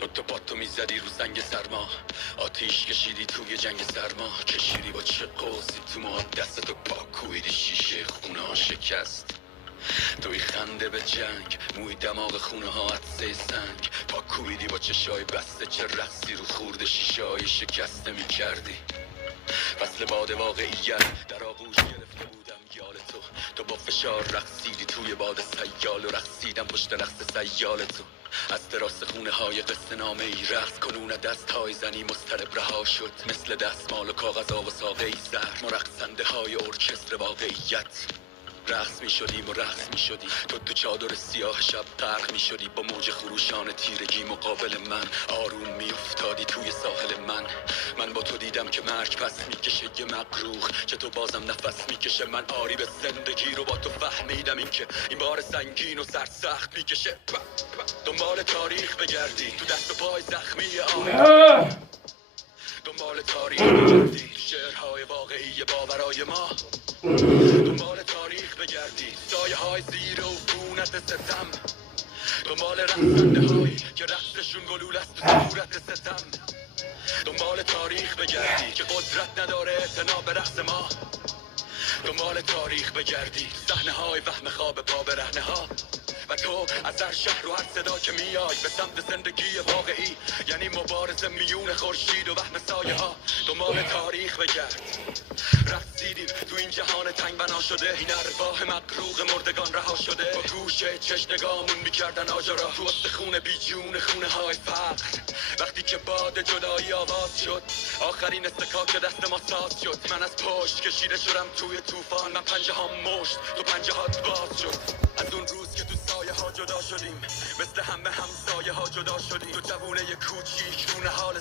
دوتا باتو میزدی رو سنگ سرما، آتیش کشیدی توی جنگ سرما، کشیدی با چه قوسی تو ما، دستتو پاکویدی شیشه خونه ها شکست. توی خنده به جنگ، موی دماغ خونه ها عدسه سنگ، پاکویدی با چشای بسته، چه رقصی رو خورده شیشه های شکسته میکردی. فصل باد واقعیت در آغوش گرفته بودم یال تو با فشار رقصیدی توی باد سیال، و رقصیدم پشت رقص سیال تو. از تراس خونه های قصه نامه ای رقص کنون، دست های زنی مضطرب رها شد، مثل دستمال و کاغذ و ساقه ای زهر، ما رقصنده های ارکستر واقعیت. رقص می شدیم و رقص می شدی تو چادر سیاه شب غرق می شدی، با موج خروشان تیرگی مقابل من آروم می افتادی توی ساحل من با تو دیدم که مرگ پس می کشه یه مقروخ، که تو بازم نفس می کشه. من آری به زندگی رو با تو فهمیدم، این که این بار سنگین و سرسخت می کشه. دنبال تاریخ بگردی تو دست و پای زخمی آه، دنبال تاریخ بگردی شعرهای واقعی باورای ما، دنبال تاریخ بگردی سایه های زیر و بونت ستم، دنبال رقصنده هایی که رقصشون گلول است تو صورت ستم، دنبال تاریخ بگردی که قدرت نداره اعتنا به رقص ما، دنبال تاریخ بگردی صحنه های وهم خواب پا برهنه ها، و تو از هر شهر و هر صدا که میای به سمت زندگی واقعی، یعنی مبارزه میون خورشید و وهم سایه ها. دنبال تاریخ بگرد، رقصیدیم تو این جهان تنگ بنا شده، این ارواح مقروق مردگان رها شده، با گوشه چشم نگامون میکردن آجارا تو استخون بی جون خونه های فقر. وقتی که باد جدایی آواز شد، آخرین استکاک دست ما ساز شد، من از پشت کشیده شدم توی طوفان، من پنجه ها مشت تو پنجه هات باز شد. از اون روز که تو سایه ها جدا شدیم، مثل همه همسایه ها جدا شدیم، تو جوونه کوچیک رون حال